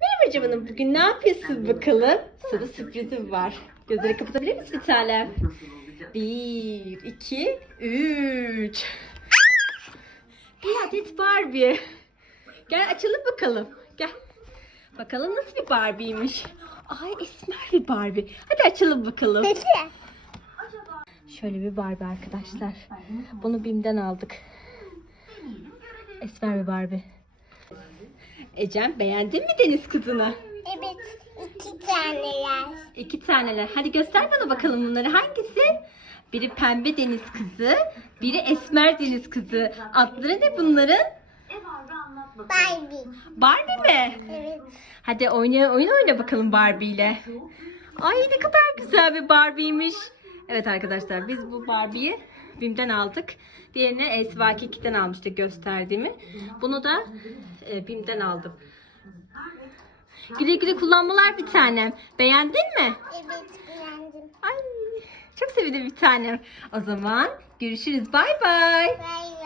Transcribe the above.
Merhaba canım. Bugün ne yapıyorsun bakalım? Sana sürprizim var. Gözleri kapatabilir misin bir? Bir, iki, üç. Bir adet Barbie. Gel açalım bakalım. Gel. Bakalım nasıl bir Barbie'ymiş. Ay esmer bir Barbie. Hadi açalım bakalım. Şöyle bir Barbie arkadaşlar. Bunu BİM'den aldık. Esmer bir Barbie. Ecem beğendin mi deniz kızını? Evet, iki taneler. İki taneler. Hadi göster bana bakalım bunları. Hangisi? Biri pembe deniz kızı, biri esmer deniz kızı. Adları ne bunların? Barbie. Barbie mi? Evet. Hadi oyna, oyun oyna bakalım Barbie ile. Ay ne kadar güzel bir Barbie'ymiş. Evet arkadaşlar biz bu Barbie'yi BİM'den aldık. Diğerini Esvaki 2'den almıştık gösterdiğimi. Bunu da e, BİM'den aldım. Güle güle kullanmalar bir tanem. Beğendin mi? Evet, beğendim. Ay çok sevindim bir tanem. O zaman görüşürüz. Bay bay. Bay